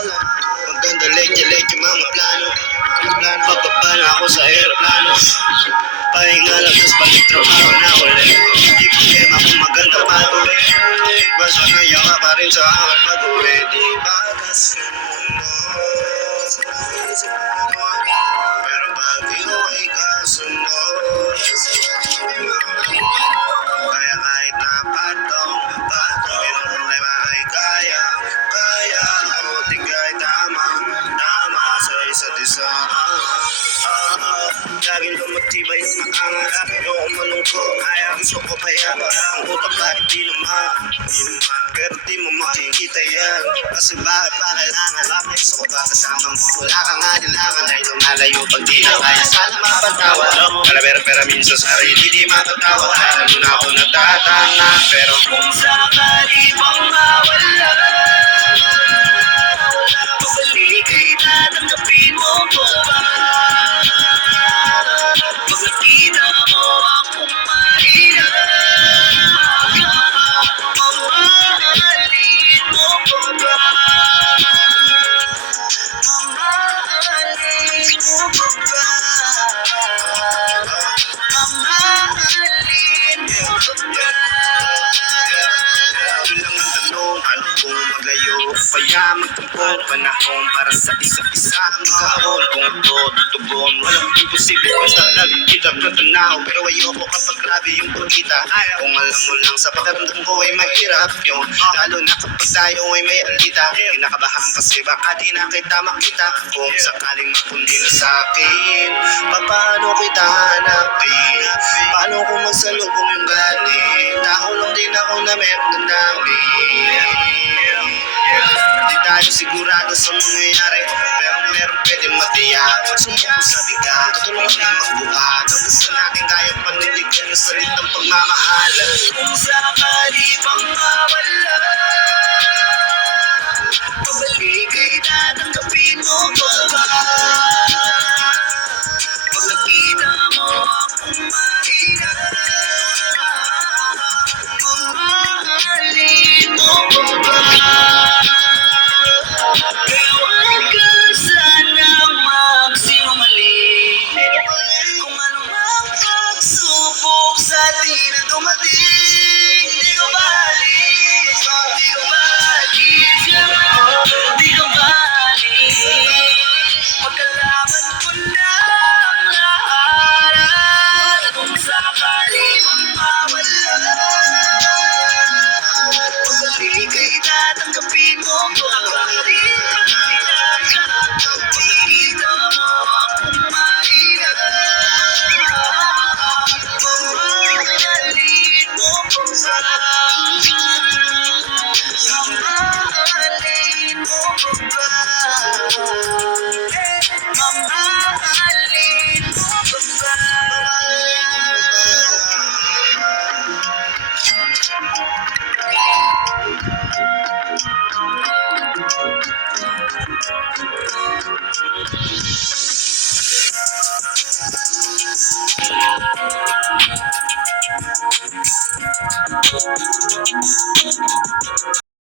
Maganda leke-leke mga plano. Bababa na ako sa aeroplano. Pahinga lang, tas balik trabaho na ulit. Di problema kung maganda pa uwi. Basta nayawa pa rin sa akin pag-uwi. Di batas ng mundo. Pero pag ikaw ay kasunod, kaya kahit na patong, may problema ay kaya. O di kahit tama sa isa't isa. Laging lumatibay yung maangarap. Yung umalungkot, gusto ko payapa. Ang utak bakit di naman, pero di mo makikita yan. Kasi bakit pa kailangan? Gusto ko ba kasama mo? Wala kang kailangan ay lumalayo pag di na kaya. Sana mapatawa. Kalabera minsan sa sarili di mapatawa. Lalo na ako natatanga. Pero kung sakali bang mawala, pabalik ay tatanggapin mo ko ba? Pag nakita mo akong mahina, mamahalin mo ko ba? Mamahalin mo ko ba? Mamahalin mo ko ba? Yun lang ang tanong, paano kung magayo? Kaya magtambong panahon para sa isa't isa. Magkaroon kung ito tutugon. Walang imposible basta laging kita natanaw. Pero ayoko kapag grabe yung pagkita. Kung alam mo lang sa pakiramdam ko ay mahirap yun. Lalo na kapag tayo ay may alita. Kinakabahan kasi baka di na kita makita. Kung sakaling makundi na sa'kin, paano kita hanapin? Paano kung magsalubong yung galing? Tao lang din ako na meron damdamin. Di tayo sigurado sa mangyayari, pero meron pwedeng matiyak. Sumukong sa bigat, tulungan na magbuhat. Hanggang sa natin kaya panindigan yung salitang pagmamahal. Kung sakali bang mawala,